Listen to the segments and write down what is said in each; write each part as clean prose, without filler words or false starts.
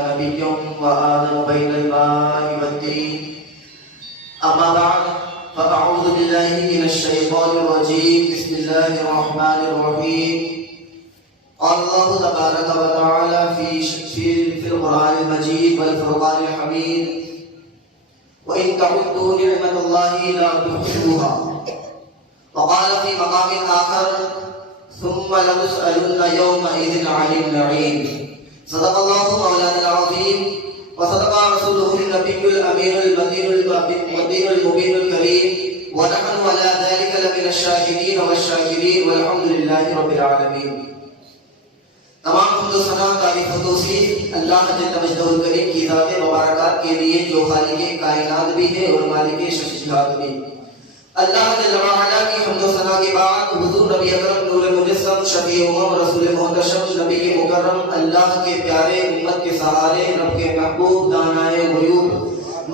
نبي وآدم بين الماء والدين أما بعد فأعوذ بالله من الشيطان الرجيم بسم الله الرحمن الرحيم قال الله تبارك وتعالى في القرآن المجيد والفرقان الحميد وإن تعدوا نعمة الله لا تحصوها وقال في مقام آخر ثم لتسألن يومئذ عن النعيم صدق الله مولانا العظيم وصدق رسوله النبي الأمين المدين المبين الكريم ونحن على ذلك لمن الشاهدين والشاكرين والحمد لله رب العالمين. تمام حمد و ثنا تعریف و توصیف اللہ جل مجدہ الکریم کی ذات مبارکات کے لیے جو خالق کائنات بھی ہے اور مالک شخصیات بھی. اللہ جل وعلا کی حمد و ثنا کے بعد حضور نبی اکرم نور مجسم شفیع امم رسول محتشم نبی کے مکرم اللہ کے پیارے امت کے سہارے رب کے محبوب دانائے غیوب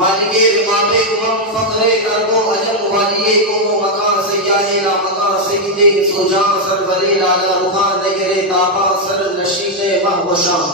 مالک رقاب امم فخر کرب و عجم والی قوم و مکان سیاہ لا مکان سید انس و جان سرور لالا روحان دیگر تابا سر نشین مہ و شام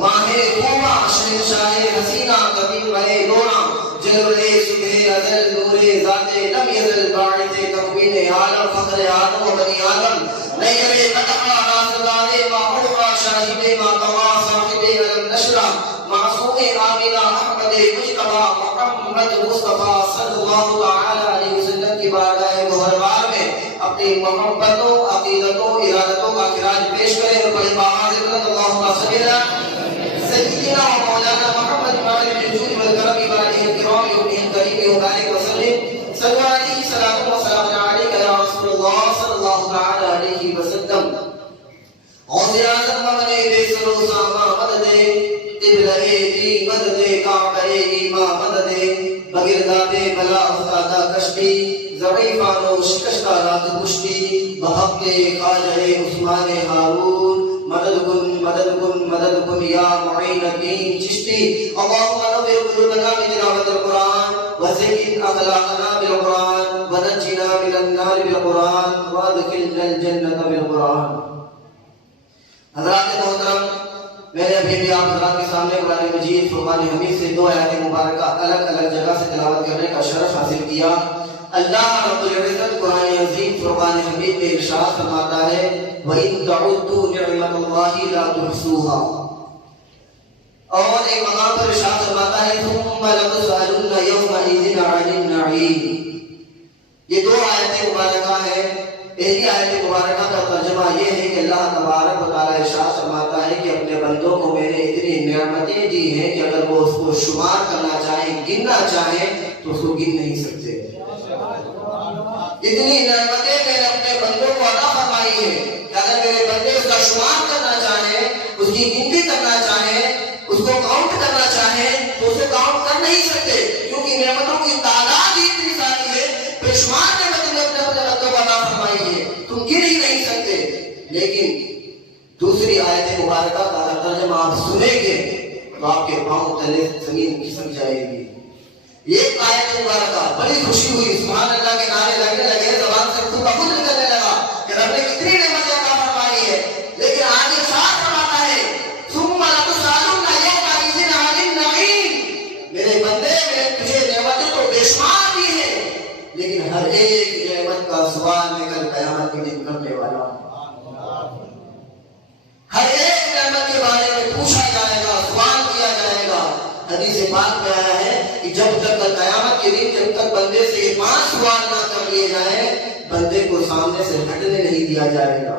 ماہ خوبا شہنشاہ حسینہ کبیر بہے لونا جلوے صبح ازل نور ذات لم یزل باعث تکوین عالم فخر آدم و بنی آدم نیرے قطعہ رازدار معروفہ شاہد ماتوا صاحب علم نشرہ معصوم آمینہ احمد مجتبہ محمد مصطفیٰ صلی اللہ تعالی علیہ وسلم کی بارگاہ گوہروار میں اپنی محبتوں عقیدتوں ارادتوں کا خراج پیش کریں اور بڑی بہادر اللہ کا سبیلہ سیدنا و مولانا محمد مالک الجود والکرم بارئ الکرام یومہ الکریم وبارک وسلم صلی اللہ علیہ وسلم و سلام علیکہ یا رسول اللہ صلی اللہ تعالی علیہ وسلم. غوث اعظم ممنے بے سر و ساما مددے قبلہ دی مددے کعبہ ایمہ مددے بگرداد بلا افتادہ کشتی ضعیفان و شکشتہ رات پشتی بحق خواجہ عثمان ہارون مدد کن یا معین الدین چشتی. اللہم نور قلوبنا بتلاوت القرآن وزین اخلاقنا بالقرآن ونجنا من النار بالقرآن وادخلنا الجنت بالقرآن. حضرات محترم، میں نے ابھی بھی آپ حضرات کے سامنے قرآن مجید فرقان حمید سے دو آیات مبارکہ الگ الگ جگہ سے تلاوت کرنے کا شرف حاصل کیا. اللہ رب العزت قرآن عظیم فرقان حمید میں ارشاد فرماتا ہے وَإِن تَعُدُّوا نِعْمَةَ اللَّهِ لَا تُحْصُوهَا، اور ایک مقام پر ارشاد فرماتا ہے ثُمَّ لَتُسْأَلُنَّ يَوْمَئِذٍ عَنِ النَّعِيمِ. یہ دو آیتیں مبارکہ ہیں. پہلی آیت مبارکہ کا ترجمہ یہ ہے کہ اللہ تبارک و تعالی ارشاد فرماتا ہے کہ اپنے بندوں کو میں نے اتنی نعمتیں دی ہیں کہ اگر وہ اس کو شمار کرنا چاہیں گننا چاہیں تو اس کو گن نہیں سکتے. اتنی نعمتیں میں نے اپنے بندوں کو عطا فرمائی ہے کہ اگر میرے بندے اس کا شمار کرنا چاہیں اس کی گنتی کرنا چاہیں اس کو کاؤنٹ کرنا چاہیں تو اسے کاؤنٹ کر نہیں سکتے کیونکہ نعمتوں کی تعداد ہی اتنی ساری ہے. بے شمار نعمتیں میں اپنے بندوں کو عطا فرمائی ہے تم گن ہی نہیں سکتے. لیکن دوسری آیت مبارکہ کا ترجمہ آپ سنیں گے تو آپ کے پاؤں تلے زمین کھسک جائے گی. یہ آیت مبارکہ بڑی خوشی ہوئی، سبحان اللہ کے نعرے لگنے لگے، زبان سے خود بخود نکلنے لگا کہ رب نے کتنی نعمتیں عطا فرمائی ہے. لیکن آگے ساتھ فرماتا ہے ثم لتسألن یومئذ عن النعیم. میرے بندے میں نے تجھے نعمتیں تو بے شمار دی ہیں لیکن ہر ایک نعمت کا سوال میں کل قیامت کے دن کرنے والا ہوں. ہر ایک نعمت کے بارے میں پوچھا جائے گا، سوال کیا جائے گا. حدیث پاک میں آیا ہے کہ جب تک قیامت کے دن جب تک بندے سے یہ 5 سوال نہ کر لیے جائیں بندے کو سامنے سے ہٹنے نہیں دیا جائے گا،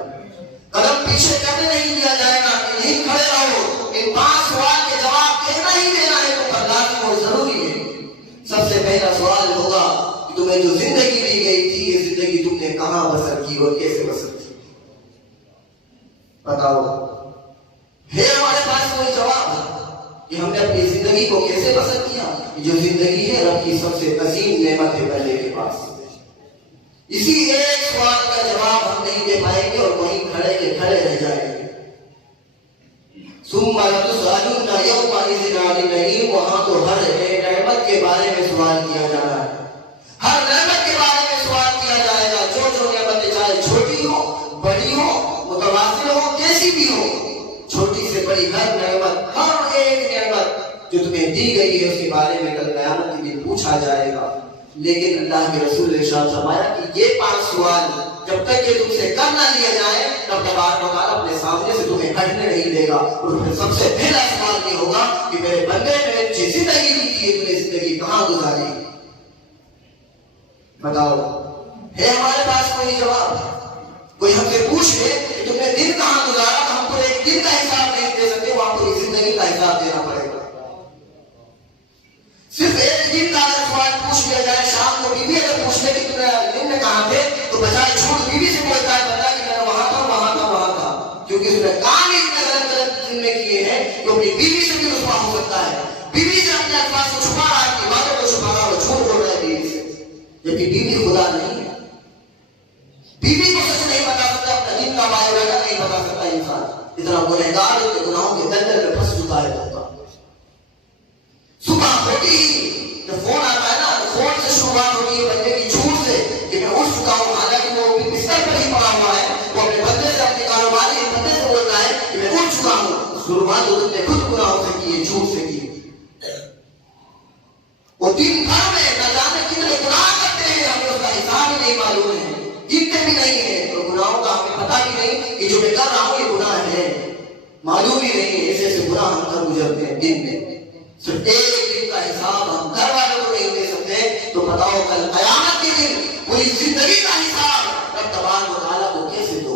قدم پیچھے کرنے نہیں دیا جائے گا. یہیں کھڑے رہو، ان 5 سوال کے جواب دینا ہی دینا ہے تو پر لازم اور ضروری ہے. سب سے پہلا سوال ہوگا کہ تمہیں جو زندگی دی گئی تھی یہ زندگی تم نے کہاں بسر کی اور کیسے بسر کی؟ بتاؤ، ہے ہمارے پاس کوئی جواب کہ ہم نے اپنی زندگی کو کیسے بسر کیا؟ جو زندگی ہے رب کی سب سے عظیم نعمت ہے بندے کے پاس. اسی ایک سوال کا جواب ہم نہیں دے پائیں گے اور وہیں کھڑے کے کھڑے رہ جائیں گے. ثم لتسألن یومئذ عن النعیم. وہاں تو ہر نعمت کے بارے میں سوال کیا جا رہا ہے، ہر نعمت کے بارے میں سوال کیا جائے گا. جو نعمتیں چاہے چھوٹی ہو بڑی ہو متوازن ہو کیسی بھی ہو، چھوٹی سے بڑی ہر نعمت ہر ایک نعمت تمہیں دی گئی ہے اس کے بارے میں کل قیامت کے دن پوچھا جائے گا. لیکن اللہ کے رسول نے ارشاد فرمایا کہ یہ 5 سوال جب تک کہ تم سے کر نہ لیا جائے تب تبارک و تعالیٰ اپنے سامنے سے تمہیں ہٹنے نہیں دے گا. اور پھر سب سے پہلا سوال یہ ہوگا کہ میرے بندے نے جو زندگی دی تھی تم نے زندگی کہاں گزاری؟ بتاؤ ہے ہمارے پاس کوئی جواب؟ کوئی ہم سے پوچھ لے کہ تم نے دن کہاں گزارا تو ہم کو ایک دن کا حساب نہیں دے سکتے, وہاں پوری زندگی کا حساب دینا پڑے گا. صرف ایک دن کا اگر سوال پوچھ لیا جائے, شام کو بیوی اگر پوچھ لے کہ تم نے دن میں کہاں تھے, تو بجائے جھوٹ بیوی سے کوئی کہا بتا کہ میں وہاں تھا وہاں تھا وہاں تھا, کیونکہ اس نے کام اتنے غلط غلط دن میں کیے ہیں کہ اپنی بیوی سے بھی رسوا ہو سکتا ہے. بیوی سے اپنے الفاظ کو چھپا رہا ہے, اپنی باتوں کو چھپا رہا ہے, وہ جھوٹ بول رہا ہے بیوی سے, جبکہ بیوی خدا نہیں ہے. بیوی کو سچ نہیں بتا سکتا, اپنا دن کا بایوڈاٹا نہیں بتا سکتا انسان. اتنا گنہگار اتنے گناہوں کے دلدل میں پھنس چکا ہے. صبح ہوتی ہی جب فون آتا ہے نا, فون سے شروعات ہوتی ہے بندے کی جھوٹ سے کہ میں اٹھ چکا ہوں, حالانکہ وہ بستر پر ہی پڑا ہوا ہے. وہ اپنے بندے سے, اپنے کاروباری بندے سے بولتا ہے کہ میں اٹھ چکا ہوں. شروعات حضرت نے خود گناہوں سے کی ہے, جھوٹ سے کی. وہ دن بھر میں نہ جانے کتنے گناہ کرتے ہیں, ہمیں اس کا حساب ہی نہیں معلوم ہے, جیتتے بھی نہیں ہیں. تو گناہوں کا ہمیں پتہ بھی نہیں کہ جو میں کر رہا ہوں یہ گناہ ہے, معلوم ہی نہیں ہے. ایسے ایسے گناہ ہم کر گزرتے ہیں دن میں. صرف ایک دن کا حساب ہم گھر والوں کو نہیں دے سکتے, تو بتاؤ کل قیامت کے دن پوری زندگی کا حساب رب تبارک و تعالیٰ کو کیسے دو؟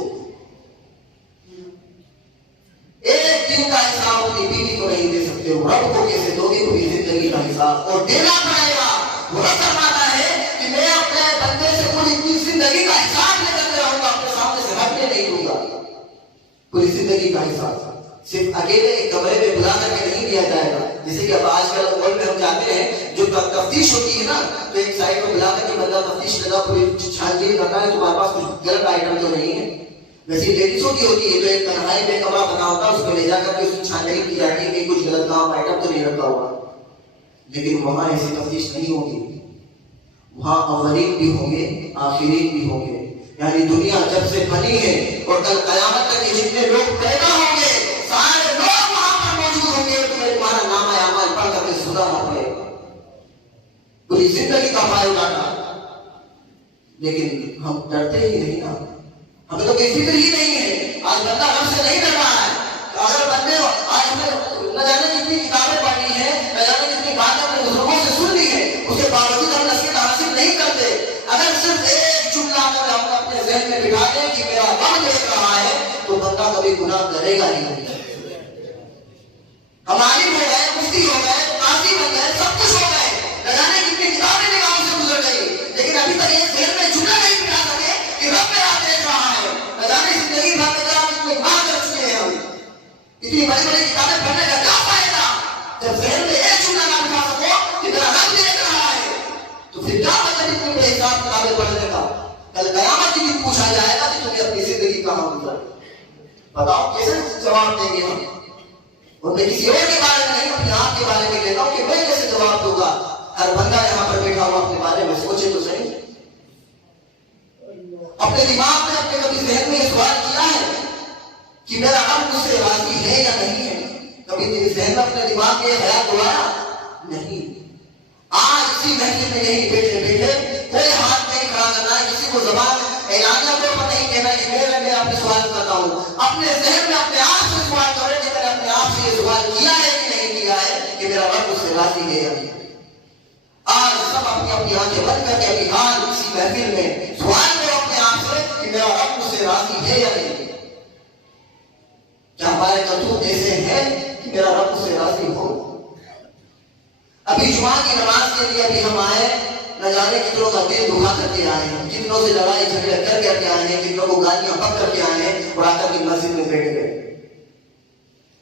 ایک دن کا حساب اپنی بیوی کو نہیں دے سکتے, رب کو کیسے دو گے پوری زندگی کا حساب؟ اور دینا پڑے گا. وہ رب فرماتا ہے کہ میں اپنے بندے سے پوری زندگی کا حساب لے کر رہوں گا, اپنے سامنے سے ہٹنے نہیں دوں گا. پوری زندگی کا حساب صرف اکیلے ایک کمرے میں بلا کر کے نہیں دیا جائے گا. جیسے کہ اب آج کل مال میں ہم جاتے ہیں, جو تفتیش ہوتی ہے نا, تو ایک سائڈ کو بلا کر کے بندہ تفتیش لگا, پوری چھان بین کرتا ہے تمہارے پاس کچھ غلط آئٹم تو نہیں ہے. ویسے لیڈیزوں کی ہوتی ہے, تو ایک تنہائی میں کمرہ بنا ہوتا ہے, اس میں لے جا کر کے اس کی چھان نہیں کی جاتی ہے کہ کچھ غلط کام آئٹم تو نہیں رکھا ہوا. لیکن وہاں ایسی تفتیش نہیں ہوگی. وہاں اولین بھی ہوں گے, آخرین بھی ہوں گے. یعنی دنیا جب سے بنی ہے اور کل قیامت تک کے جتنے لوگ پیدا ہوں گے, سارے لوگ وہاں پر موجود ہوں گے. تمہیں تمہارا نام اعمال پڑھ کر کے سدھارنا پڑے گا, پوری زندگی کا بایوڈاٹا. لیکن ہم ڈرتے ہی نہیں نا, ہمیں تو کوئی فکر ہی نہیں ہے. آج بندہ ہم سے نہیں ڈر رہا ہے. اگر بندے آج ہمیں نہ جانے کتنی کتابیں پڑھی ہیں, نہ جانے کتنی باتیں اپنے بزرگوں سے سن لی ہے, اس کے باوجود ہم نصیحت حاصل نہیں کرتے. اگر صرف ایک جملہ اگر ہم اپنے ذہن میں بٹھا دیں کہ میرا رب دیکھ رہا ہے, تو بندہ کبھی گناہ کرے گا ہی نہیں. ہم عالم ہو گئے, مفتی ہو گئے, قاضی بن گئے, سب کچھ ہو گئے, نہ جانے کتنی کتابیں نگاہوں سے گزر گئی, لیکن ابھی تک یہ ذہن میں جملہ نہیں بٹھا سکے کہ رب میرا دیکھ رہا ہے. نہ جانے زندگی بھر میں کتنے گناہ کر چکے ہیں ہم. اتنی بڑی بڑی کتابیں پڑھنے کا کیا فائدہ جب ذہن میں ایک جملہ نہ بٹھا سکو کہ میرا رب دیکھ رہا ہے؟ تو پھر کیا مطلب اتنی بڑے حساب کتابیں پڑھنے کا؟ کل قیامت کے دن پوچھا جائے گا کہ تم نے اپنی زندگی کہاں گزاری. بتاؤ کیسے جواب دیں گے ہم؟ اور میں کسی اور کے بارے میں نہیں, اپنے آپ کے بارے میں کہتا ہوں کہ میں کیسے جواب دوں گا. ہر بندہ یہاں پر بیٹھا ہوا اپنے بارے میں سوچے تو صحیح. اپنے دماغ میں, اپنے کبھی ذہن میں یہ سوال کیا ہے کہ میرا رب مجھ سے راضی ہے یا نہیں ہے؟ کبھی تیرے ذہن میں اپنے دماغ میں یہ خیال دلایا نہیں. آج اسی محفل میں یہی بیٹھے بیٹھے کوئی ہاتھ نہیں کھڑا کرنا ہے, کسی کو زبان اعلانیہ طور پر نہیں کہنا کہ میں اپنے سوال کرتا ہوں. اپنے ذہن میں اپنے آپ سے سوال کرے کہ میں نے اپنے آپ سے یہ سوال کیا ہے کہ نہیں کیا ہے کہ میرا رب مجھ سے راضی ہے یا نہیں. آج سب اپنی اپنی آنکھیں بند کر کے ابھی آج اسی محفل میں سوال کرو اپنے آپ سے کہ میرا رب مجھ سے راضی ہے یا نہیں. کیا ہمارے کرتوت ایسے ہیں کہ میرا رب مجھ سے راضی ہو؟ ابھی جمعہ کی نماز کے لیے ابھی ہم آئے, نہ جانے کتنوں کا دل دکھا کر کے آئے ہیں, کتنوں سے لڑائی جھگڑے کر کے آئے ہیں, کتنوں کو گالیاں پک کر کے آئے ہیں, اور آ کر کے مسجد میں بیٹھ گئے.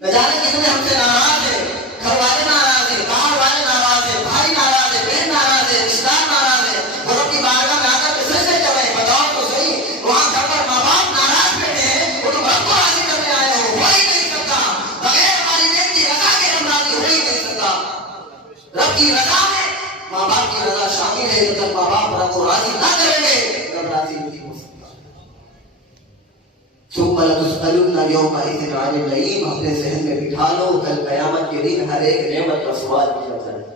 نہ جانے کتنے ہم سے ناراض ہیں, گھر والے ناراض ہیں, باہر والے ناراض ہیں, بھائی ناراض ہیں, بہن ناراض ہیں, رشتہ دار ناراض ہیں, اور اپنی بارگاہ میں آ کر کے سجدے کر رہے ہیں. بتاؤ تو صحیح, وہاں گھر پر ماں باپ ناراض بیٹھے ہیں, وہ تم رب کو راضی کرنے آئے ہو ہی نہیں سکتا. بغیر والدین کی رضا کے ہم راضی ہو ہی نہیں سکتا. رب کی رضا میں ماں باپ کی رضا شامل ہے. جب تک ماں باپ رب کو راضی نہ کریں گے رب راضی نہیں ہو سکتا. ثم لتسألن يومئذ عن النعيم، اپنے ذہن میں بٹھا لو کل قیامت کے دن ہر ایک نعمت کا سوال کیا جائے گا.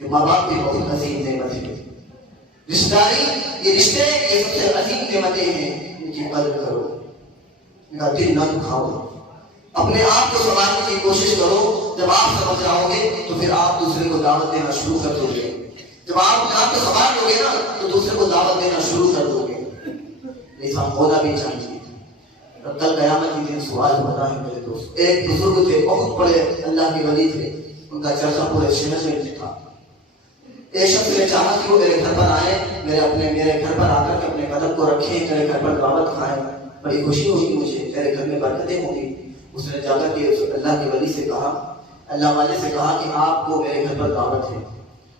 کہ ماں باپ کی بہت عظیم نعمت ہے، رشتہ داری یہ رشتے یہ سب سے عظیم نعمتیں ہیں، ان کی قدر کرو، ان کا دل نہ دکھاؤ، اپنے آپ کو سنبھالنے کی کوشش کرو. جب آپ سمجھ جاؤ گے تو پھر آپ دوسرے کو دعوت دینا شروع کر دو گے. جب آپ اپنے آپ کو سنبھال لو گے نا تو دوسرے کو دعوت دینا شروع کر دو گے. ایسا ہونا بھی چاہیے. کل قیامت کے دن سوال ہوتا ہے میرے دوست. ایک بزرگ تھے، بہت بڑے اللہ کے ولی تھے، ان کا چرچا پورے شہر میں تھا. ایک شخص نے چاہا کہ وہ میرے گھر پر آئے، میرے گھر پر آ کر کے اپنے قدم کو رکھیں، میرے گھر پر دعوت کھائیں، بڑی خوشی ہوگی مجھے، میرے گھر میں برکتیں ہوں گی. اس نے جا کر کے اللہ کے ولی سے کہا، اللہ والے سے کہا کہ آپ کو میرے گھر پر دعوت ہے.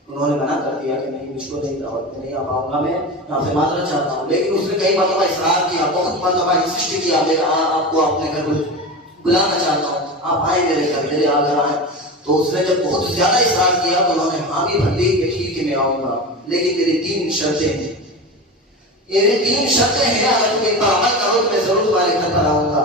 انہوں نے منع کر دیا کہ نہیں، مجھ کو نہیں دعوت، نہیں آپ آؤں گا، میں آپ سے معذرت چاہتا ہوں. لیکن اس نے کئی مرتبہ اصرار کیا، بہت مرتبہ انسسٹ کیا، میں آپ کو اپنے گھر بلانا چاہتا ہوں، آپ آئیں میرے گھر، میرے آ کر آئیں. تو اس نے جب بہت زیادہ اصرار کیا تو انہوں نے حامی بھر لی کہ ٹھیک ہے میں آؤں گا، لیکن میری 3 شرطیں ہیں. یہ 3 شرطیں ہیں، اگر تم ان پر عمل کرو تو میں ضرور تمہارے گھر پر آؤں گا.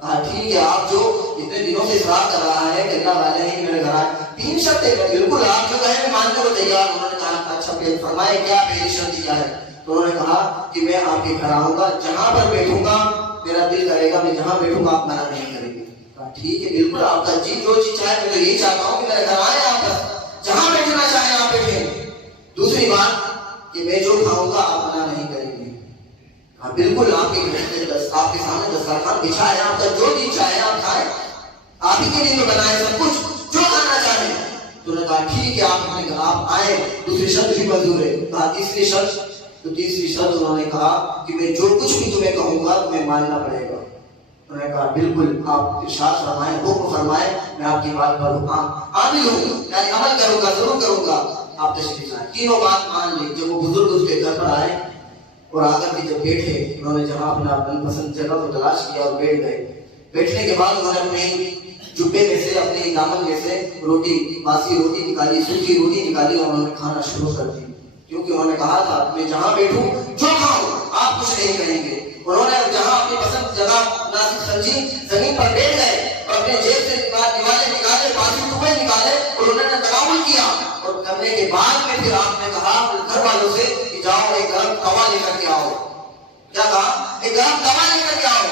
کہا ٹھیک ہے، آپ جو اتنے دنوں سے اصرار کر رہا ہے کہ اللہ والے ہیں میرے گھر آئے، 3 شرطیں بالکل آپ جو کہیں میں ماننے کو تیار. انہوں نے کہا اچھا پھر فرمائے کیا پہلی شرط کیا ہے؟ تو انہوں نے کہا کہ میں آپ کے گھر آؤں گا، جہاں پر بیٹھوں گا میرا دل کرے گا میں جہاں بیٹھوں گا آپ منع نہیں کریں گے. کہا ٹھیک ہے، بالکل آپ کا جی جو چیز چاہے، میں تو یہی چاہتا ہوں کہ میرے گھر آئے، آپ جہاں بیٹھنا چاہیں آپ بیٹھیں. دوسری بات کہ میں جو کھاؤں گا آپ منع نہیں کریں گے. ہاں بالکل، آپ کے آپ کے سامنے دسترخوان بچھا ہے، آپ کا جو دل چاہے آپ کھائیں، آپ ہی کے لیے تو بنائے سب کچھ، جو کھانا چاہیں. تو انہوں نے کہا ٹھیک ہے آپ اپنے گھر آپ آئیں. دوسری شرط بھی منظور ہے. کہا تیسری شرط؟ تو تیسری شرط انہوں نے کہا کہ میں جو کچھ بھی تمہیں کہوں گا تمہیں ماننا پڑے گا. انہوں نے کہا بالکل، آپ ارشاد فرمائیں، حکم فرمائیں، میں آپ کی بات پر عامل ہوں، یعنی عمل کروں گا، ضرور کروں گا. آپ تشریف لائیں. تینوں بات مان لی. جب وہ بزرگ اس کے گھر پر آئے اور آ کر کے جب بیٹھے، انہوں نے جہاں اپنا من پسند جگہ کو تلاش کیا اور بیٹھ گئے. بیٹھنے کے بعد انہوں نے اپنے جبے میں سے، اپنے دامن میں سے روٹی، باسی روٹی نکالی، سوکھی روٹی نکالی اور انہوں نے کھانا شروع کر دی. کیونکہ انہوں نے کہا تھا میں جہاں بیٹھوں جو کھاؤں آپ کچھ نہیں کہیں گے. انہوں نے جہاں اپنی پسند جگہ مناسب سمجھی زمین پر بیٹھ گئے اور اپنے جیب سے دیوالے نکالے، باسی ٹکڑے نکالے اور انہوں نے تناول کیا. اور کرنے کے بعد میں پھر آپ نے کہا گھر والوں سے کہ جاؤ ایک گرم توا لے کر کے آؤ. کیا کہا؟ ایک گرم توا لے کر کے آؤ.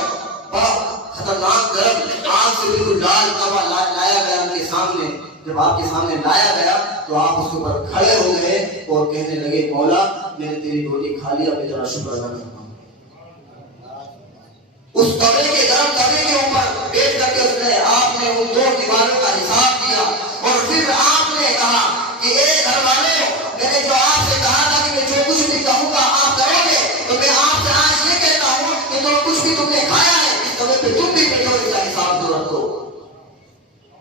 بہت خطرناک گرم آگ سے بالکل لال توا لایا گیا ان کے سامنے. جب آپ کے سامنے لایا گیا تو آپ اس کے اوپر کھڑے ہو گئے اور کہنے لگے مولا میں نے تیری روٹی کھا لی، اب میں تیرا شکر ادا کرتا ہوں. اس توے کے گرم توے کے اوپر بیٹھ کر کے اس نے آپ نے ان 2 دیواروں کا حساب دیا اور پھر آپ نے کہا کہ اے گھر والوں، میں نے جو آپ سے کہا تھا کہ میں جو کچھ بھی کہوں گا آپ کرو گے، تو میں آپ سے آج یہ کہتا ہوں کہ جو کچھ بھی تم نے کھایا ہے اس توے پہ تم بھی بیٹھو، اس کا حساب تو رکھو.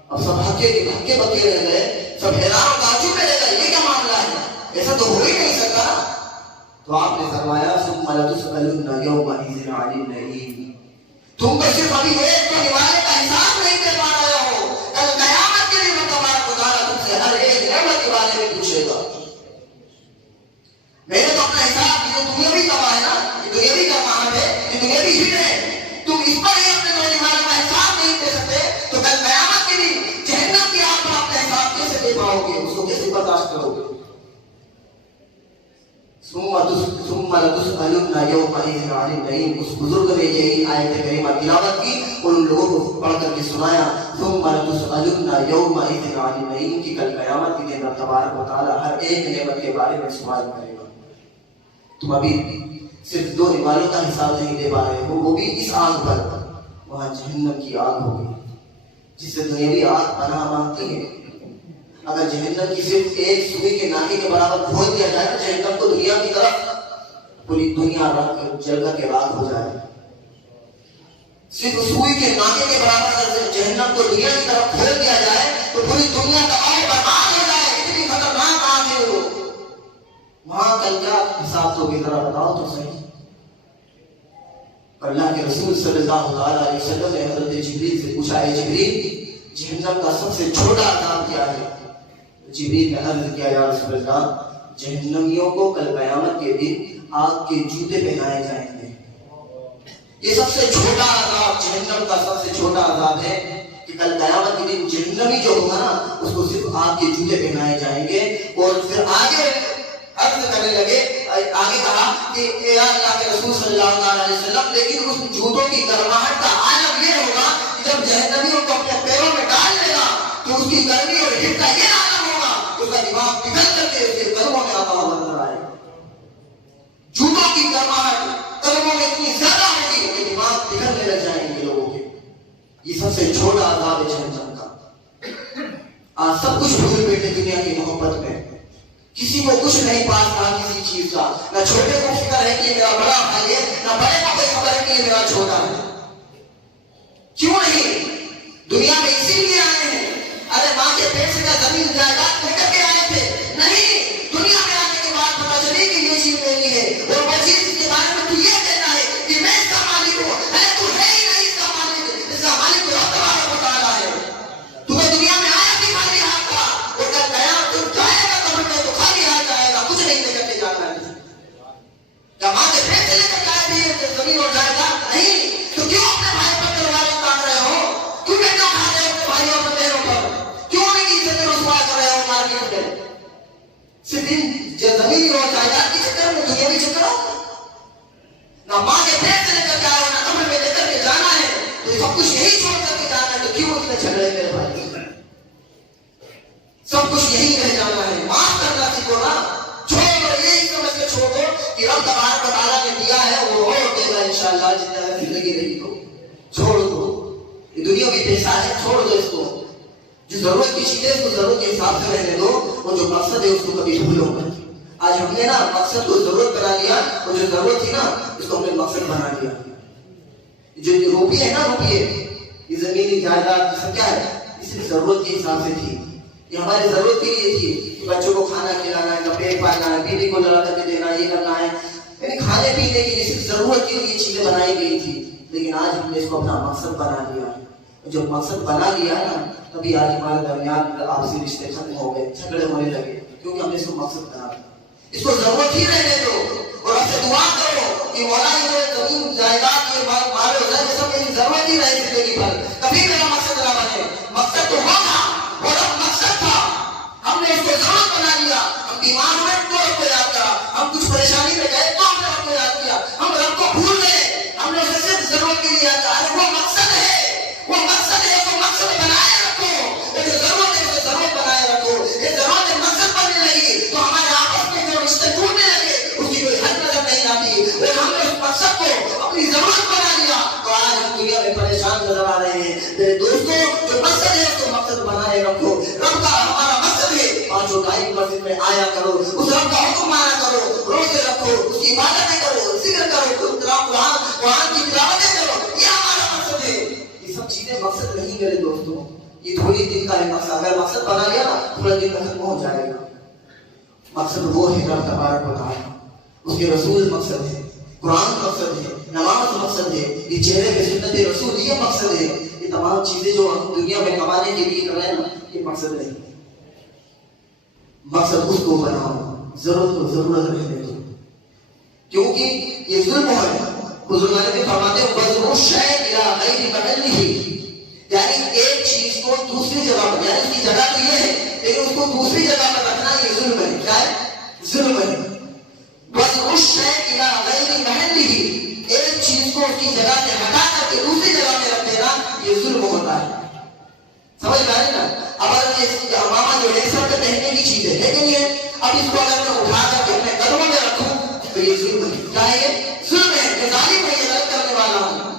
اب سب ہکے بکے رہ گئے، سب حیران و تعجب میں رہ گئے، یہ کیا معاملہ ہے؟ ایسا تو ہو ہی نہیں سکتا. تو آپ نے فرمایا ثم لتسألن یومئذ عن النعیم. تم کو صرف ابھی ایک تو نوالے کا حساب نہیں دے پا رہے ہو، کل قیامت کے دن تبارک و تعالیٰ تم سے ہر ایک نعمت کے بارے میں پوچھے گا. میں نے تو اپنا حساب کیا، تمہیں بھی تباہ ہے نا، یہ دنیا بھی کا کام ہے، یہ دنیا بھی ہٹ ہے، تم اس پر ہی اپنے نوالے کا حساب نہیں دے سکتے تو کل قیامت کے دن جہنم کی آگ پر اپنا حساب کیسے دے پاؤ گے، اس کو کیسے برداشت کرو گے؟ ثم لتسألن یومئذ عن النعیم. اس بزرگ نے یہی آیت کریمہ تلاوت کی اور ان لوگوں کو پڑھ کر کے سنایا. ثم لتسألن یومئذ عن النعیم کی کل قیامت کے دن تبارک و تعالیٰ ہر ایک نعمت کے بارے میں سوال کرے گا. تم ابھی صرف 2 نعمتوں کا حساب نہیں دے پا رہے ہو، وہ بھی اس آگ پر. وہاں جہنم کی آگ ہوگی جس سے دنیاوی آگ پناہ مانگتی ہے. اگر جہنم کی صرف ایک سوئی کے ناکے کے برابر کھول دیا جائے نا جہنم کو دنیا کی طرف، پوری دنیا جل کر کے راکھ ہو جائے. صرف سوئی کے ناکے کے برابر اگر جہنم کو دنیا کی طرف کھول دیا جائے تو پوری دنیا تباہ و برباد ہو جائے. اتنی خطرناک آگ ہے وہ. وہاں کل کیا حساب تو ذرا بتاؤ تو صحیح. اللہ کے رسول صلی اللہ علیہ وسلم نے حضرت جبریل سے پوچھا، اے جبریل جہنم کا سب سے چھوٹا عذاب کیا ہے؟ جبریل نے عرض کیا، یا رسول اللہ جہنمیوں کو کل قیامت کے دن آگ کے جوتے پہنائے جائیں گے. یہ سب سے چھوٹا عذاب، جہنم کا سب سے چھوٹا عذاب ہے کہ کل قیامت کے دن جہنمی جو ہوگا نا اس کو صرف آپ کے جوتے پہنائے جائیں گے. اور پھر آگے عرض کرنے لگے، آگے کہا کہ اے اللہ کے رسول صلی اللہ علیہ وسلم، لیکن اس جوتوں کی گرماہٹ کا عالم یہ ہوگا کہ جب جہنمیوں کو اپنے پیروں میں ڈال لے گا تو اس کی گرمی اور ہٹ کا یہ عالم ہوگا، اس کا دماغ پگھل کر کے اس کے قدموں میں آتا ہوا نظر آئے گا. جوتوں کی گرماہٹ قدموں میں اتنی زیادہ ہوگی کہ دماغ پگھلنے لگ جائیں گے لوگوں کے. یہ سب سے چھوٹا عذاب ہے جہنم کا. آج سب کچھ بھول بیٹھے دنیا کی محبت میں، کسی کو کچھ نہیں پاس تھا کسی چیز کا، نہ چھوٹے کو فکر ہے کہ یہ میرا بڑا بھائی ہے، نہ بڑے کو کوئی خبر ہے کہ یہ میرا چھوٹا ہے. کیوں نہیں؟ دنیا میں اسی لیے آئے ہیں. ارے ماں کے پیٹ سے کا زمین جائیداد لے کر کے آئے تھے؟ نہیں، دنیا میں آنے کے بعد پتا چلے کہ یہ چیز میری ہے، اور وہ چیز کے بارے میں تو یہ کہنا ہے کہ میں اس کا مالک ہوں. تو ہے ہی نہیں اس کا مالک، اس کا مالک تو اللہ تبارک و تعالیٰ ہے. تمہیں دنیا میں آیا بھی خالی ہاتھ تھا، اور کل قیامت تم جائے گا قبر میں تو خالی ہاتھ جائے گا، کچھ نہیں لے کر کے جانا ہے. کیا ماں کے پیٹ سے لے کر جائے تھے زمین اور جائیداد؟ نہیں. تو کیوں اپنے بھائی پر تلواریں تاڑ رہے ہو؟ کیوں بیٹا کھا رہے ہو اپنے بھائیوں پر پیروں پر؟ کیوں ان کی عزت رسوا کر رہے ہو مارکیٹ میں؟ صرف زمین اور جائیداد کے چکر میں، دنیاوی چکر ہو. نہ ماں کے پیٹ سے لے کر جاؤ، نہ قبر میں لے کر کے جانا ہے، تو یہ سب کچھ یہی چھوڑ کر کے جانا ہے. تو کیوں اتنے جھگڑے میرے بھائی؟ سب کچھ یہی رہ جانا ہے. معاف کرنا سیکھو نا. چھوڑو، یہی سمجھ کے چھوڑو کہ رب تبارک و تعالیٰ نے دیا ہے وہ اور دے گا انشاءاللہ جتنا زندگی رہی. تو چھوڑ دو یہ دنیا کی پیسہ ہے، چھوڑ دو اس کو. جو ضرورت کی چیزیں اس کو ضرورت کے حساب سے رہنے دو، اور جو مقصد ہے اس کو کبھی بھولو مت. آج ہم نے نا مقصد کو ضرورت بنا لیا، اور جو ضرورت تھی نا اس کو ہم نے مقصد بنا لیا. جو روپیے ہے نا، روپیے یہ زمینی جائیداد یہ سب کیا ہے؟ یہ صرف ضرورت کے حساب سے تھی. یہ ہماری ضرورت کے لیے تھی کہ بچوں کو کھانا کھلانا ہے، کپڑے پہننا ہے، بیوی کو لڑا کر کے دینا، یہ کرنا ہے. یعنی کھانے پینے کے لیے صرف ضرورت کے لیے چیزیں بنائی گئی تھی. لیکن آج ہم نے اس کو اپنا مقصد بنا لیا. جب مقصد بنا لیا ہے نا، تبھی آج ہمارے درمیان آپسی رشتے ختم ہو گئے، جھگڑے ہونے لگے، کیونکہ ہم نے اس کو مقصد بنا لیا. اس کو ضرورت ہی رہنے دو، اور اب سے دعا کرو کہ مولا یہ زمین جائیداد یہ مال و زر یہ سب میری ضرورت ہی رہے زندگی پر، کبھی میرا مقصد نہ بنے. مقصد تو ہوگا، وہ مقصد تھا، ہم نے اس کو ضرورت بنا لیا. ہم بیمار ہوئے تو رب کو یاد کرا، ہم کچھ پریشانی میں گئے تو ہم نے رب کو یاد کیا، ہم رب کو بھول گئے، ہم نے اسے صرف ضرورت کے لیے یاد کیا. ارے وہ مقصد ہے، وہ مقصد ہے، وہ مقصد بنائے رکھو. یہ جو ضرورت ہے اسے ضرورت بنائے رکھو. یہ ضرورت ہے مقصد بننے لگی تو ہمارے آپس میں جو رشتے ٹوٹنے لگے اس کی کوئی حد نظر نہیں آتی. اور ہم نے اس مقصد کو اپنی ضرورت بنا لیا تو آج ہم دنیا میں پریشان نظر آ رہے ہیں. میرے دوستوں، جو مقصد ہے اس کو مقصد بنائے رکھو. رب کا ہمارا مقصد ہے پانچوں ٹائم مسجد میں آیا کرو، اس رب کا حکم مانا کرو، روزے رکھو، اس کی عبادتیں کرو، ذکر کرو، قرآن کی تلاوتیں کرو. یہ ہمارا مقصد ہے. یہ سب چیزیں مقصد نہیں میرے دوستوں، یہ تھوڑی دن کا ہے مقصد. اگر مقصد بنا لیا نا تھوڑا دن ختم ہو جائے گا. مقصد وہ ہے رب تبارک و تعالیٰ، اس کے رسول مقصد ہے، قرآن مقصد ہے، نماز مقصد ہے، یہ چہرے پہ سنت رسول یہ مقصد ہے. یہ تمام چیزیں جو ہم دنیا میں کمانے کے لیے کر رہے ہیں نا یہ مقصد نہیں. مقصد اس کو بناؤ، ضرورت کو ضرورت رہنے دو، کیونکہ یہ ظلم ہے. بزرگان نے فرماتے ہیں وَزْرُ الشَّيْءِ إِلَىٰ غَيْرِ مَحَلِّهِ، یعنی ایک چیز کو دوسری جگہ پر، یعنی اس کی جگہ تو یہ ہے لیکن اس کو دوسری جگہ پر رکھنا یہ ظلم ہے. کیا ہے؟ ظلم ہے. وَزْرُ الشَّيْءِ إِلَىٰ غَيْرِ مَحَلِّهِ، ایک چیز کو اس کی جگہ سے ہٹا کر کے دوسری جگہ میں رکھ دینا یہ ظلم ہوتا ہے. سمجھ میں آئے نا؟ اب اگر ماما جو ہے سر پہ پہننے کی چیز ہے لیکن یہ اب اس کو اگر میں اٹھا کر کے اپنے قدموں میں رکھوں تو یہ ظلم ہے. کیا ہے؟ ظلم ہے. میں ظالم ہے، یہ غلط کرنے والا ہوں.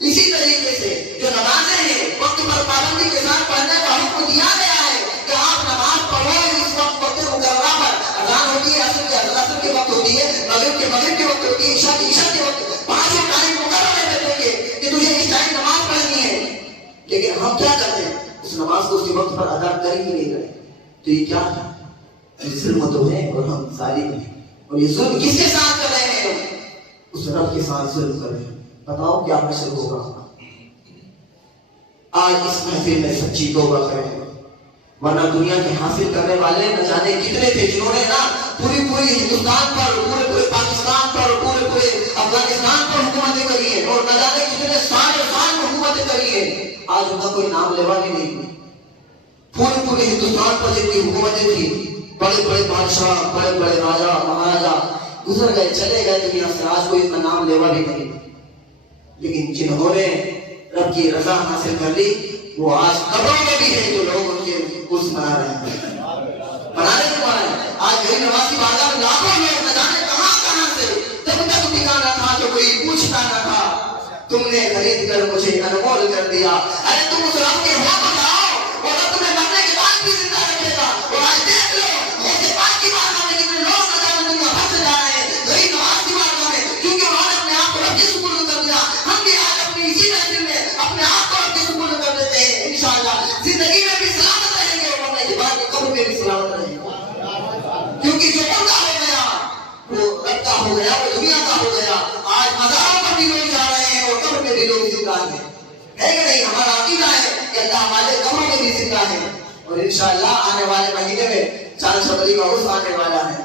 اسی طریقے سے جو نمازیں ہیں وقت پر پابندی کے ساتھ پڑھنے کا حکم دیا گیا ہے کہ آپ نماز پڑھو اس وقت مقررہ پر. اذان ہوتی ہے عصر کے وقت ہوتی ہے، مغرب کے وقت ہوتی ہے، عشاء کے وقت، پانچوں ٹائم مقرر ہے بیٹھے کے کہ تجھے اس ٹائم نماز پڑھنی ہے. لیکن ہم کیا کرتے ہیں؟ اس نماز کو اس کے وقت پر ادا کر ہی نہیں رہے. تو یہ کیا ہے؟ یہ ظلم تو ہے اور ہم ظالم ہیں. اور یہ ظلم کس کے ساتھ کر رہے ہیں؟ اس رب کے ساتھ ظلم کر رہے ہیں. بتاؤ کیا حشر ہوگا؟ آج اس محفل میں سچی توبہ کریں، ورنہ دنیا کے حاصل کرنے والے نہ جانے کتنے تھے جنہوں نے نا پوری ہندوستان پر، پورے پاکستان پاکستان پر پورے افغانستان پر حکومتیں کری ہیں اور نہ جانے کتنے سال حکومتیں کری ہیں، آج ان کا کوئی نام لیوا بھی نہیں۔ پورے ہندوستان پر جتنی حکومتیں تھی، بڑے بڑے بادشاہ، بڑے بڑے راجا مہاراجا گزر گئے، چلے گئے دنیا سے، آج کوئی ان کا نام لیوا بھی نہیں۔ لیکن جنہوں نے رب کی رضا حاصل کر لی وہ آج قبروں میں بھی ہے، جو لوگ ان کے عرس منا رہے ہیں، بنانے کے بعد آج غریب نواز کی بارگاہ میں لاکھوں لوگ نہ جانے کہاں سے جب تک ٹھکانا تھا جو کوئی پوچھتا نہ تھا، تم نے خرید کر مجھے انمول کر دیا۔ ارے تم اس رب کے ہو تو جاؤ، اور رب تمہیں مرنے کے بعد بھی زندہ رکھے گا۔ اور آج دیکھ لو ایسے پاک کی بارگاہ میں کتنے لوگ نہ جانے دنیا بھر سے جا رہے ہیں غریب نواز کی بارگاہ میں، کیونکہ انہوں نے اپنے آپ کو رب کے سپرد کر دیا۔ ہم بھی آج اپنی اسی محفل میں اپنے آپ کو رب کے سپرد کر دیتے ہیں، انشاءاللہ زندگی میں بھی سلامت رہیں گے اور مرنے کے بعد قبر میں بھی سلامت رہیں گے، کیونکہ جو مردہ ہو گیا وہ رب کا ہو گیا، وہ دنیا کا ہو گیا۔ آج مزاروں پر بھی لوگ جا رہے ہیں اور قبر میں بھی لوگ زندہ ہیں، ہے کہ نہیں؟ ہمارا عقیدہ ہے کہ اللہ ہمارے قبروں میں بھی زندہ ہے، اور انشاءاللہ آنے والے مہینے میں چاند شبری کا عرس آنے والا ہے۔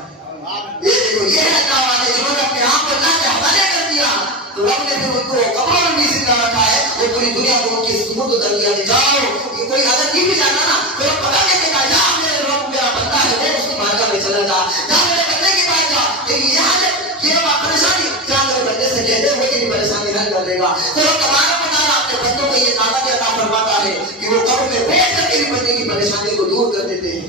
یہ دیکھو، یہ ہے اللہ والے جنہوں نے اپنے آپ کو اللہ کے حوالے کر دیا، تو رب نے پھر ان کو قبروں میں بھی زندہ رکھا ہے اور پوری دنیا کو ان کی سپرد کر دیا کہ جاؤ، کہ کوئی اگر نہیں بھی جانا نا تو پتا نہیں کہ جا میرے رب میرا بندہ ہے، وہ اس کی بارگاہ میں چلا جا میرے بندے کے پاس جا، لیکن یہاں سے یہ پریشانی جا میرے بندے سے کہتے ہوئے تیری پریشانی حل کر دے گا۔ تو رب تبارک و تعالیٰ اپنے بندوں کو یہ طاقت عطا فرماتا ہے کہ وہ قبر میں بیٹھ کر کے بھی بندے کی پریشانی کو دور کر دیتے ہیں۔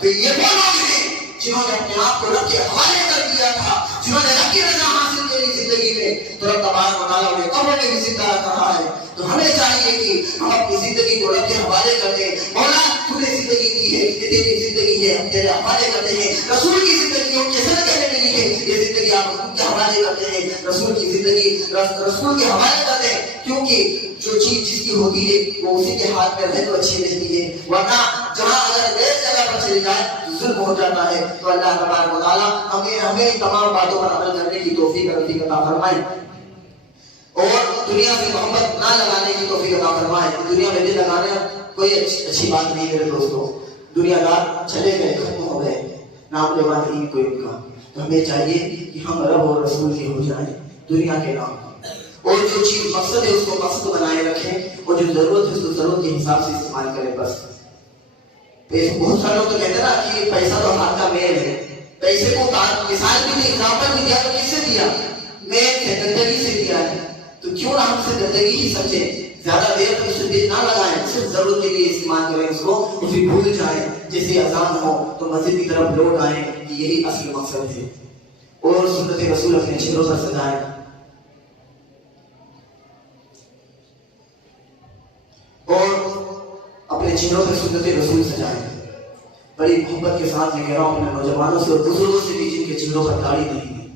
تو یہ وہ لوگ ہیں جنہوں نے اپنے آپ کو رب کے حوالے کر دیا تھا، جنہوں نے رب کی رضا حاصل کی زندگی میں، تو رب تبارک و تعالیٰ انہیں قبر میں بھی زندہ رکھ رہا ہے۔ تو ہمیں چاہیے کہ ہم اپنی زندگی کو رب کے حوالے کر دیں۔ مولا تو نے زندگی دی ہے، یہ تیری زندگی ہے، ہم تیرے حوالے کرتے ہیں۔ رسول کی زندگی ہم کے صدقے میں ملی ہے، یہ زندگی آپ ان کے حوالے کرتے ہیں۔ رسول کی زندگی رسول کے حوالے کرتے ہیں، کیونکہ جو چیز جس کی ہوتی ہے وہ اسی کے ہاتھ میں رہے تو اچھی رہتی ہے، ورنہ جہاں اگر غیر جگہ پر چلی جائے ظلم ہو جاتا ہے۔ تو اللہ تبارک و تعالیٰ ہمیں تمام باتوں پر عمل کرنے کی توفیق عطا فرمائے اور دنیا سے محبت نہ لگانے کی توفیق عطا فرمائے۔ دنیا میں دل لگانا کوئی اچھی بات نہیں میرے دوستوں، دنیا دار چلے گئے، ختم ہو گئے، نام لیوا نہیں کوئی ان کا۔ تو ہمیں چاہیے کہ ہم رب اور رسول کے ہو جائیں دنیا کے نام، اور جو چیز مقصد ہے اس کو مقصد بنائے رکھیں، اور جو ضرورت ہے اس کو ضرورت کے حساب سے استعمال کریں بس۔ بہت سارے لوگ تو کہتے ہیں نا کہ پیسہ تو ہاتھ کا میل ہے، پیسے کو مثال بھی نہیں، اگزامپل بھی دیا تو کس سے دیا؟ میل سے، گندگی سے دیا ہے۔ تو کیوں نہ ہم سے گندگی ہی سمجھیں، زیادہ دیر تک اسے دل نہ لگائیں، صرف ضرورت کے لیے استعمال کریں اس کو، اسے بھول جائیں، جیسے اذان ہو تو مسجد کی طرف لوٹ آئیں کہ یہی اصل مقصد ہے، اور سنت رسول اپنے چہروں پر سجائیں، اور اپنے چہروں پر سنت رسول سجائیں۔ بڑی محبت کے ساتھ یہ کہہ رہا ہوں اپنے نوجوانوں سے اور بزرگوں سے بھی جن کے چہروں پر داڑھی نہیں ہے،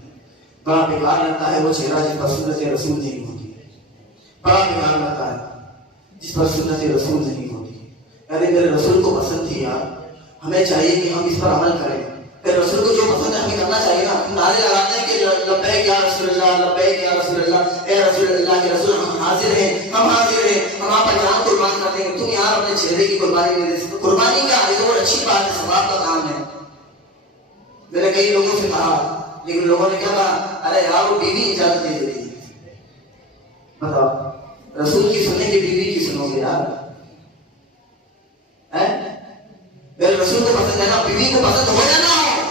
بڑا بیکار لگتا ہے وہ چہرہ جس پر سنت رسول نہیں ہوتی، بڑا بیکار لگتا ہے جس پر سنت رسول نہیں ہوتی۔ یعنی میرے رسول کو پسند تھی یار، ہمیں چاہیے کہ ہم اس پر عمل کریں۔ میرے رسول کو جو پسند ہے ہمیں کرنا چاہیے نا، نعرے لگاتے ہیں کہ لبیک یا رسول اللہ، لبیک یا رسول اللہ، اے رسول اللہ کے رسول ہم حاضر ہیں، ہم حاضر ہیں، ہم آپ پر جان قربان کرتے ہیں۔ تم یار اپنے چہرے کی قربانی میں دے، قربانی کا یہ تو اچھی بات ہے، ثواب کا کام ہے۔ میں نے کئی لوگوں سے کہا، لیکن لوگوں نے کیا کہا، ارے یار وہ بیوی اجازت دے دیتی ہے۔ بتاؤ رسول کی سننے کی بیوی کی سنو گے یار؟ میرے رسول کو پسند ہے نا، بیوی کو پسند ہو یا نہ ہو،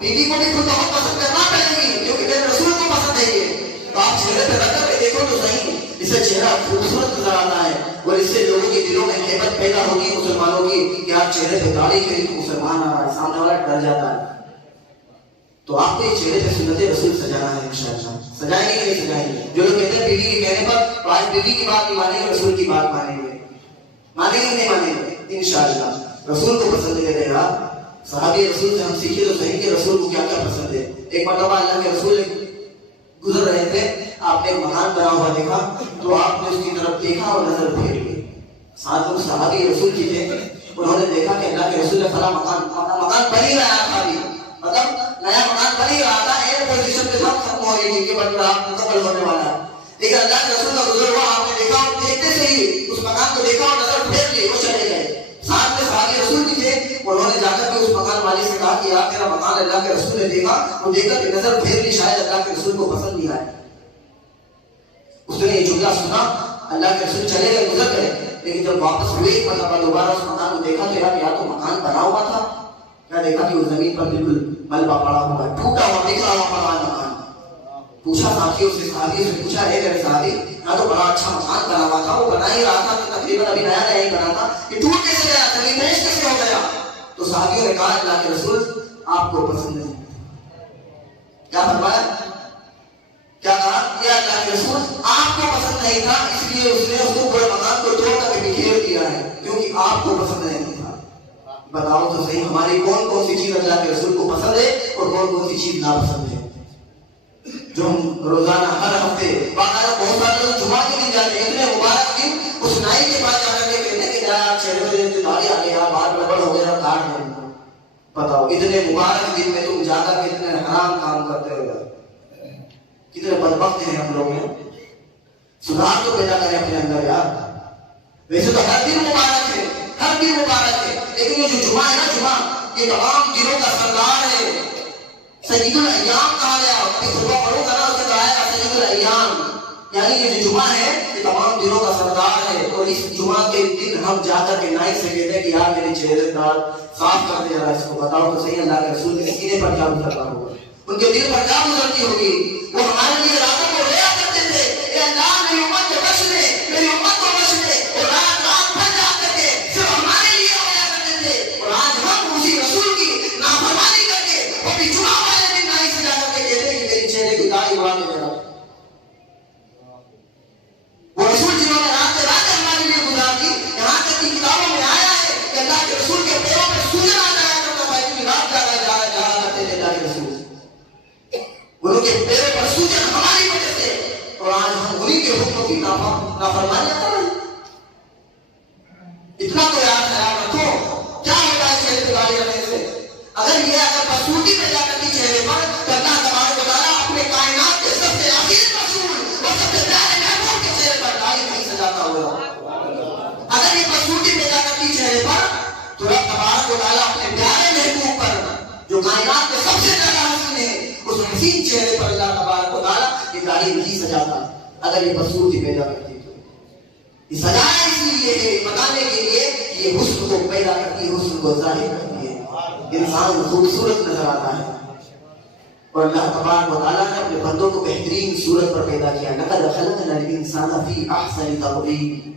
بیوی کو بھی خود بہت پسند کرنا پڑے گی، کیونکہ میرے رسول کو پسند ہے یہ۔ تو آپ چہرے پہ رکھ کر کے دیکھو تو صحیح، اس سے چہرہ خوبصورت نظر آتا ہے، اور اس سے لوگوں کے دلوں میں ہیبت پیدا ہوگی مسلمانوں کی کہ آپ چہرے پہ داڑھی کہیں تو مسلمان آ رہا ہے، سامنے والا ڈر جاتا ہے۔ تو آپ کو یہ چہرے پہ سنت رسول سجانا ہے انشاءاللہ۔ سجائیں گے کہ نہیں سجائیں گے؟ جو لوگ کہتے ہیں بیوی کے کہنے پر آج بیوی کی بات نہیں مانیں گے، رسول کی بات مانیں گے، مانیں گے نہیں مانیں گے؟ انشاءاللہ رسول کو پسند کرے گا۔ صحابی رسول سے ہم سیکھے تو صحیح کہ رسول کو کیا کیا پسند ہے۔ ایک مرتبہ اللہ کے رسول گزر رہے تھے، آپ نے ایک مکان بنا ہوا دیکھا تو آپ نے اس کی طرف دیکھا اور نظر پھیر لی۔ ساتھ لوگ صحابی رسول کی تھے، انہوں نے دیکھا کہ اللہ کے رسول نے فلاں مکان بن ہی رہا تھا، مطلب نیا مکان بن ہی رہا تھا، ایئر پوزیشن پہ سب ختم ہو رہی تھی کہ بن رہا مکمل ہونے والا ہے، لیکن اللہ کے رسول کا گزر ہوا، آپ نے دیکھا اور دیکھتے سے ہی اس مکان کو دیکھا اور نظر پھیر لی، وہ چلے گئے۔ ساتھ میں صحابی رسول بھی تھے. انہوں نے جا کر کے اس مکان والی سے کہا کہ یار تیرا مکان اللہ کے رسول نے دیکھا, وہ دیکھ کر کے نظر پھیر لی, شاید اللہ کے رسول کو پسند نہیں آیا. اس نے یہ جملہ سنا, اللہ کے رسول چلے گئے, گزر گئے, لیکن جب واپس ہوئے ایک مرتبہ دوبارہ اس مکان کو دیکھا تو یا تو مکان بنا ہوا تھا, کیا دیکھا کہ وہ زمین پر بالکل ملبہ پڑا ہوا ہے, ٹوٹا ہوا بکھرا ہوا مکان. پوچھا صحابیوں سے پوچھا ہے میرے صحابی, یہاں تو بڑا اچھا مکان بنا ہوا تھا, وہ بنا ہی رہا تھا کہ تقریباً ابھی نیا نیا ہی بنا تھا, یہ ٹوٹ کیسے گیا, زمین پیش کیسے ہو گیا؟ تو صحابیوں نے کہا اللہ کے رسول آپ کو پسند نہیں. کیا فرمایا؟ کیا کہا؟ یہ اللہ کے رسول آپ کو پسند نہیں تھا, اس لیے اس نے اس کو پورے مکان کو توڑ کر بکھیر دیا ہے, کیونکہ آپ کو پسند نہیں تھا. بتاؤ تو صحیح, ہماری کون کون سی چیز اللہ کے رسول کو پسند ہے اور کون کون سی چیز ناپسند ہے؟ جو ہم روزانہ ہر ہفتے باقاعدہ بہت سارے لوگ جمعہ کے دن جاتے ہیں, اتنے مبارک دن اس نائی کے پاس جا کر کے کہتے ہیں کہ ذرا چہرے پہ جو داڑھی آ گئی, بال ربڑ ہو گیا, کاٹ دیں. بتاؤ اتنے مبارک دن میں تم جا کر کے اتنے حرام کام کرتے ہو, کتنے بدبخت ہیں ہم لوگ. سدھار تو پیدا کریں اپنے اندر یار. ویسے تو ہر دن مبارک ہے, ہر دن مبارک ہے, لیکن یہ جو جمعہ ہے نا, جمعہ یہ تمام دنوں کا سردار ہے, سید الایام کہا گیا. صبح پڑھو گا نا, اس سے کہا ہے سید الایام, یعنی یہ جو جمعہ ہے یہ تمام دنوں کا سردار ہے. اور اس جمعہ کے دن ہم جا کر کے نائک سے کہتے ہیں کہ یار میرے چہرے دار صاف کر دے رہا, اس کو بتاؤ تو صحیح اللہ کے رسول کے سینے پر کیا گزرتا ہوگا, ان کے دل پر کیا گزرتی ہوگی. وہ ہمارے لیے راتوں کو رویا کرتے تھے, اے اللہ میری امت کو بخش دے, میری امت کو بخش دے, اور رات رات بھر جاگ کر کے صرف ہمارے لیے رویا کرتے تھے. اور آج ہم اسی رسول کی نافرمانی کر کے اپنی جمعہ والے دن نائک سے جا کر کے کہتے ہیں کہ میری چہرے کی داڑھی اڑا دے میرا. وہ رسول جنہوں نے رات ہمارے لیے گزار دی, یہاں تک کہ کتابوں میں آیا ہے کہ اللہ کے رسول کے پیروں پر سوجن آ جایا کرتا تھا, اتنی رات جاگا کرتے تھے اللہ کے رسول. انہوں کے پیروں پر سوجن ہماری وجہ سے, اور آج ہم انہی کے حکموں کی نافرمانی کر رہے ہیں. اتنا تو یاد خیال رکھو, کیا ہوتا ہے چہرے پہ داڑھی رکھنے سے؟ اگر پسوٹی پیدا کرتی چہرے پر, تو اللہ تبارک و تعالیٰ اپنے کائنات کے سب سے عزیز رسول اور سب سے پیارے محبوب کے چہرے پر داڑھی نہیں سجاتا ہوگا. اگر یہ پسوٹی پیدا کرتی چہرے پر, تو رب تبارک و تعالیٰ اپنے پیارے محبوب پر جو کائنات کے سب سے زیادہ حسین ہے, اس حسین چہرے پر اللہ تبارک و تعالیٰ یہ داڑھی نہیں سجاتا. اگر یہ پسوٹی پیدا کرتی تو یہ سجایا اس لیے ہے, بتانے کے لیے کہ یہ حسن کو پیدا کرتی ہے, حسن کو ظاہر کرتی ہے, انسان خوبصورت نظر آتا ہے. اور اللہ تبارک و تعالیٰ نے اپنے بندوں کو بہترین صورت پر پیدا کیا. لقد خلقنا الانسان فی احسن تقویم,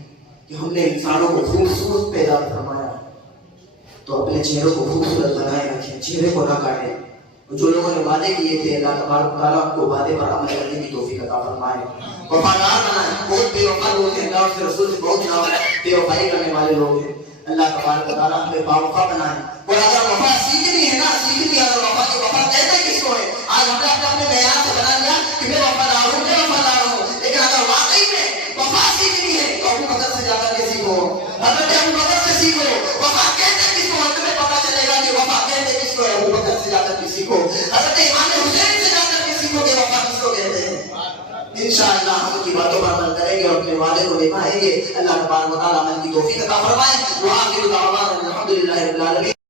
کہ ہم نے انسانوں کو خوبصورت پیدا فرمایا. تو اپنے چہروں کو خوبصورت بنائے رکھیں, چہرے کو نہ کاٹیں. جو لوگوں نے وعدے کیے تھے اللہ تبارک و تعالیٰ کو وعدے پر عمل کرنے کی توفیق عطا فرمائے. وفادار بنائیں. بہت بے وفا لوگ ہیں, اللہ کے رسول سے بہت بے وفائی کرنے والے لوگ ہیں. اللہ تبارک و تعالیٰ ہمیں باوفا بنائے. اور اگر وفا سیکھنی ہے نا, سیکھنی ہے, اگر وفا کی وفا کہتے ہیں کس کو ہے؟ آج ہم نے اپنے معیار سے بنا لیا کہ میں وفادار ہوں, میں وفادار ہوں. لیکن اگر واقعی میں وفا سیکھنی ہے تو ابو بکر سے جا کر کے سیکھو, حضرت ابو بکر سے سیکھو. وفا کہتے کس کو, تمہیں پتا چلے گا کہ وفا کہتے کس کو ہے. ابو بکر سے جا کر کے سیکھو, حضرت امام حسین سے جا کر کے سیکھو کہ وفا کس کو کہتے ہیں. انشاءاللہ ہم کی باتوں پر عمل کریں گے اور اپنے وعدے کو نبھائیں گے. اللہ تبارک و تعالیٰ ہمیں کی توفیق عطا فرمائے. وآخر دعوانا الحمدللہ رب العالمین.